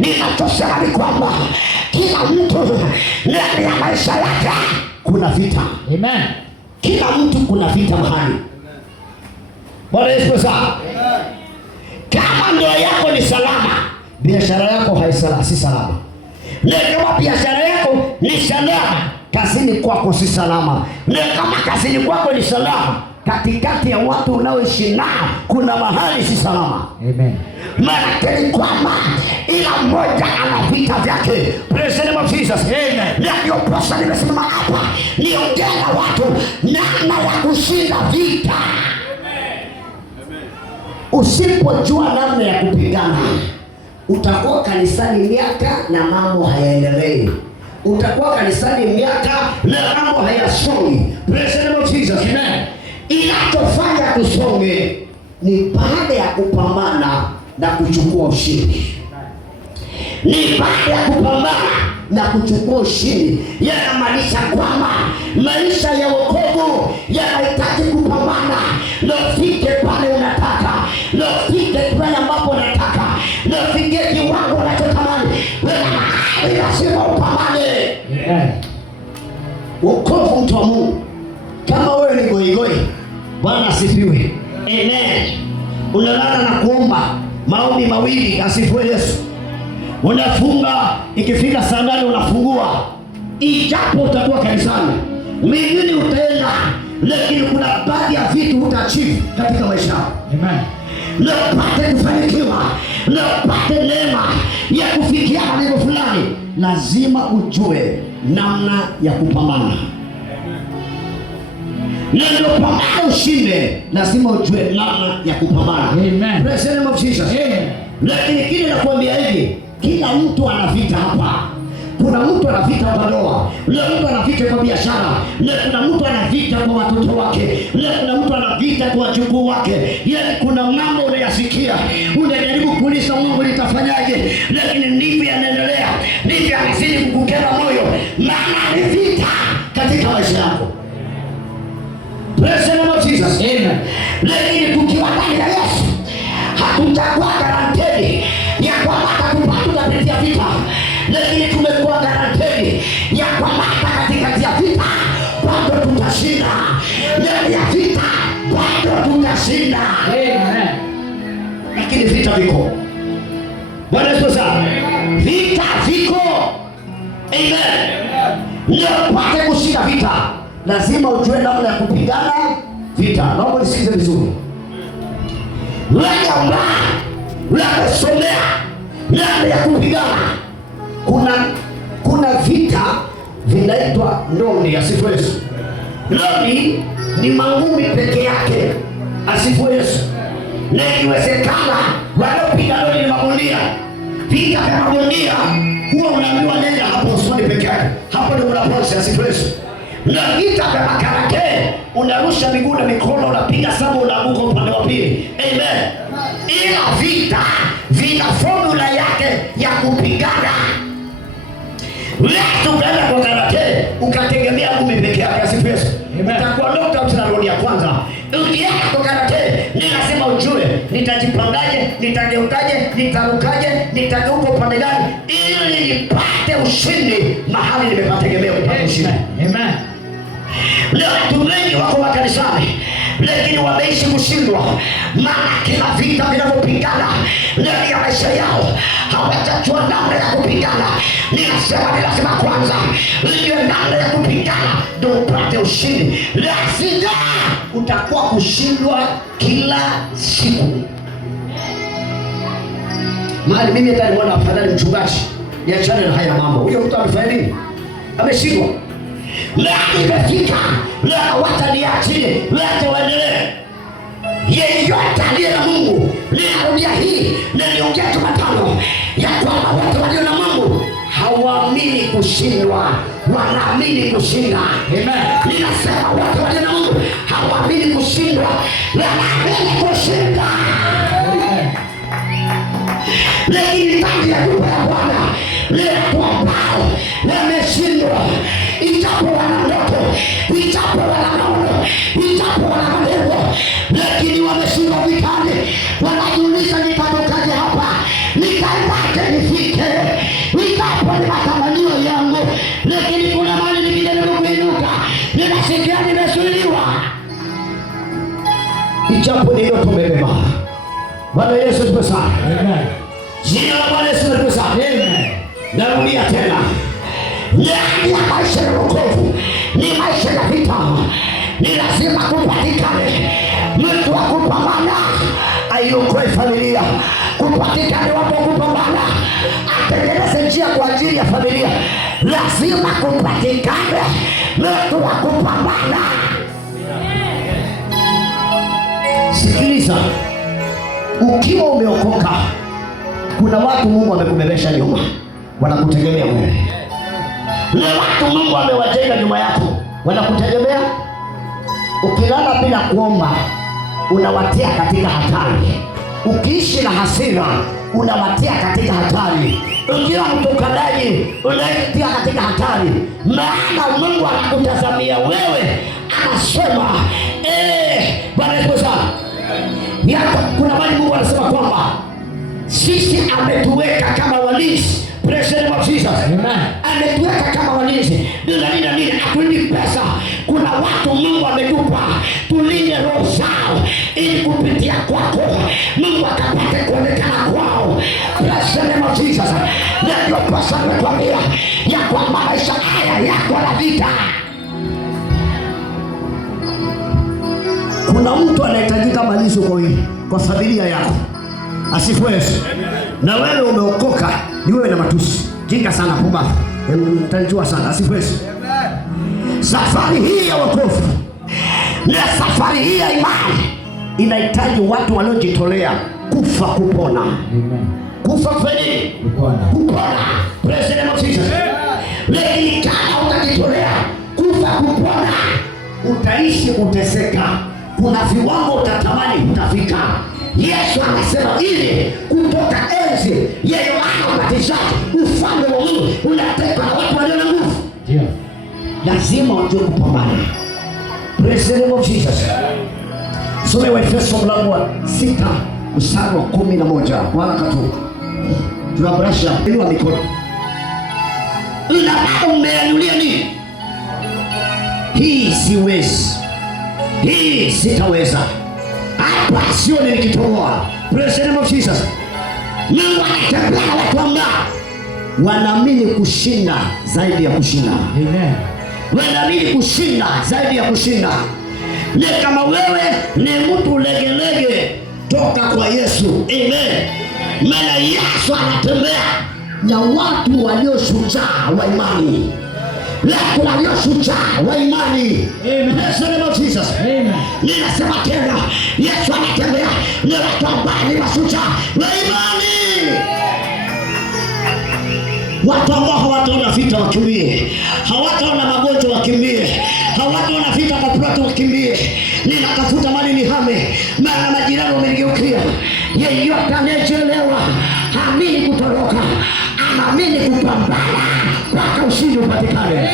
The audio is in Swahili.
Ninachosema ni kwamba kila mtu ndani ya maisha yake kuna vita. Amen. Kila mtu kuna vita mahali. Bwana Yesu sana. Kama ndoa yako ni salama, biashara yako si salama. Na kama biashara yako ni salama, kazini kwako si salama. Na kama kazini kwako ni salama, katikati ya watu unaoishi nao kuna mahali si salama. Amen. Maana ni kwamba ila mmoja ana vita vyake. Praise the name of Jesus. Amen. Na ndio posa nimesema hapa niongea na watu namna ya kushinda vita. Usipojua namna ya kupigana, utakuwa kanisani miaka na mambo hayaendelei. Utakuwa kanisani miaka na mambo hayasongi. Praise the name of Jesus. Amen. Inachofanya tusonge ni baada ya kupambana na kuchukua ushindi. Ni baada ya kupambana na kuchukua ushindi. Yanamaanisha kwamba maisha ya wokovu yanahitaji kupambana. Na ufike pale unataka, na ufike pale ambapo unataka, na ufike kiwango unachotamani. Lazima upambane. Wokovu, mtu wa Mungu, kama wewe ni goigoi, Bwana asifiwe. Amen. Unalala na kuomba maombi mawili, asifiwe Yesu. Unafunga, ikifika saa 8 unafungua. Ijapo utakuwa kanisani, mingine utaenda, lakini kuna baadhi ya vitu utaachieve katika maisha yako. Amen. Na upate kufanikiwa, na upate neema ya kufikia malengo fulani, lazima ujue namna ya kupambana. Na ndio pambana ushinde, lazima ujue namna ya kupambana. Amen. Praise the name of Jesus. Amen. Lakini kile nakwambia hivi, kila mtu ana vita hapa. Kuna mtu ana vita kwa ndoa, na mtu ana vita kwa biashara, na kuna mtu ana vita kwa watoto wake, na kuna mtu ana vita kwa wajukuu wake. Yaani kuna mambo unayasikia, unajaribu kuuliza Mungu litafanyaje, lakini ndivyo yanaendelea, ndivyo yanazidi kukukera moyo, maana ni vita katika maisha yako. Praise the name of Jesus. Amen. Lakini tukiwa ndani ya Yesu, hatutakuwa guaranteed ya kwamba tutapitia vita, lakini tumekuwa guaranteed ya kwamba katikati ya vita bado tutashinda. Ndani ya vita bado tutashinda. Amen. Lakini vita viko. Bwana Yesu sana. Vita viko. Amen. Ndio upate kushinda vita, lazima ujue namna ya kupigana vita. Naomba nisikize vizuri. Wewe ambao unasomea namna ya kupigana, kuna vita vinaitwa ndondi. Asifiwe Yesu. Ndondi ni mangumi peke yake. Asifiwe Yesu. Na ikiwezekana wanaopiga ndondi ni mabondia. Vita vya mabondia huwa unaambiwa nenda hapo usoni peke yake, hapo ndio unaposa. Asifiwe Yesu. Na vita vya makarate unarusha miguu na mikono, unapiga sabu, unaanguka upande wa pili. Amen. Ila vita vina formula yake ya kupigana. Leo ukaenda kwa karate ukategemea ngumi peke yake, asifiwe Yesu, utakuwa knocked out na round ya kwanza. Ukienda kwa karate ni lazima ujue nitajipangaje, nitageukaje, nitarukaje, nitageuka upande gani ili nipate ushindi mahali nimepategemea upate ushindi. Amen. Leo watu wengi wako makanisani lakini wameishi kushindwa, maana kila vita vinavyopigana ndani ya maisha yao hawajajua namna ya kupigana. Ni lazima kwanza ujue namna ya kupigana ndio upate ushindi. Lazima utakuwa kushindwa kila siku. Mahali mimi hata nimeona afadhali mchungaji niachane na haya mambo. Huyo mtu amefanya nini? Ameshindwa. Leo imefika, leo wataniachie, leo waendelee. Yeyote aliye na Mungu, ninarudia hii na niongea Jumatano ya kwamba watu walio na Mungu hawaamini kushindwa, wanaamini kushinda. Amen. Ninasema watu walio na Mungu hawaamini kushindwa, wanaamini kushinda. Amen. Lakini tangu ya nyumba ya Bwana leo ambao wameshindwa, ijapo wana ndoto, ijapo wana maono, ijapo wana malengo, lakini wameshindwa vitani. Wanajiuliza nitatokaje hapa, nikaendaje nifike japo ni ndoto umebeba. Bwana Yesu asifiwe sana. Amen. Jina la Bwana Yesu asifiwe sana. Amen. Narudia tena. Ndani ya maisha ya wokovu ni maisha ya vita. Ni lazima kupatikane mtu wa kupambana aiokoe familia. Kupatikane watu wa kupambana atengeneze njia kwa ajili ya familia. Lazima kupatikane mtu wa kupambana. Sikiliza, ukiwa umeokoka, kuna watu Mungu amekubebesha nyuma, wanakutegemea wewe. Na watu Mungu amewajenga nyuma yako, wanakutegemea. Ukilala bila kuomba, unawatia katika hatari. Ukiishi na hasira, unawatia katika hatari. Ukiwa mtukanaji, unawatia katika hatari. Maana Mungu anakutazamia wewe, anasema Bwana Yesu sana. Kuna mali Mungu anasema kwamba sisi ametuweka kama walinzi. Praise the Lord Jesus. Amen. Ametuweka kama walinzi. Ndio nini? Hatulindi pesa. Kuna watu Mungu ametupa tulinde roho zao ili kupitia kwako Mungu akapate kuonekana kwao. Praise the Lord Jesus. Ndio pasa nakwambia ya kwamba maisha haya yako na vita. Kuna mtu anahitajika malizo kwa familia yako. Asifiwe Yesu. Na wewe umeokoka, ni wewe na matusi. Jinga sana pumbavu. Mtanijua sana. Asifiwe Yesu. Safari hii ya wokovu na safari hii ya imani inahitaji watu waliojitolea kufa kupona. Amen. Kufa kweli? Kupona. Praise the Lord Jesus. Lakini kama utajitolea kufa kupona, utaishi kuteseka. Kuna viwango utatamani utafika. Yesu anasema ili kutoka enzi ya Yohana Mbatizaji ufalme wa Mungu unatekwa na watu walio na nguvu. Ndio. Lazima ujue kupambana. Praise the Lord Jesus. Some Waefeso mlango wa 6 mstari wa 11. Bwana katuka. Tunabrasha inua mikono. Ila bado mmeanulia nini? Hii siwezi. Hii sitaweza. Hapa sio nikitoa. Praise the Lord Jesus. Mungu anatembea na watu ambao wanaamini kushinda zaidi ya kushinda. Amen. Wanaamini kushinda zaidi ya kushinda. Ni kama wewe ni mtu legelege, toka kwa Yesu. Amen. Maana Yesu anatembea na watu walioshujaa wa imani. Watu walioshujaa wa imani. Amen. Praise the Lord Jesus. Amen. Ninasema tena, Yesu anatembea na watu ambao ni mashujaa wa imani. Watu ambao hawataona vita wakimbie, hawataona magonjwa wakimbie, hawataona vita kwa plot wakimbie. Ninatafuta mali nihame, maana majirani wamenigeukia. Yeyote anayechelewa haamini kutoroka, anaamini kupambana mpaka ushindi upatikane.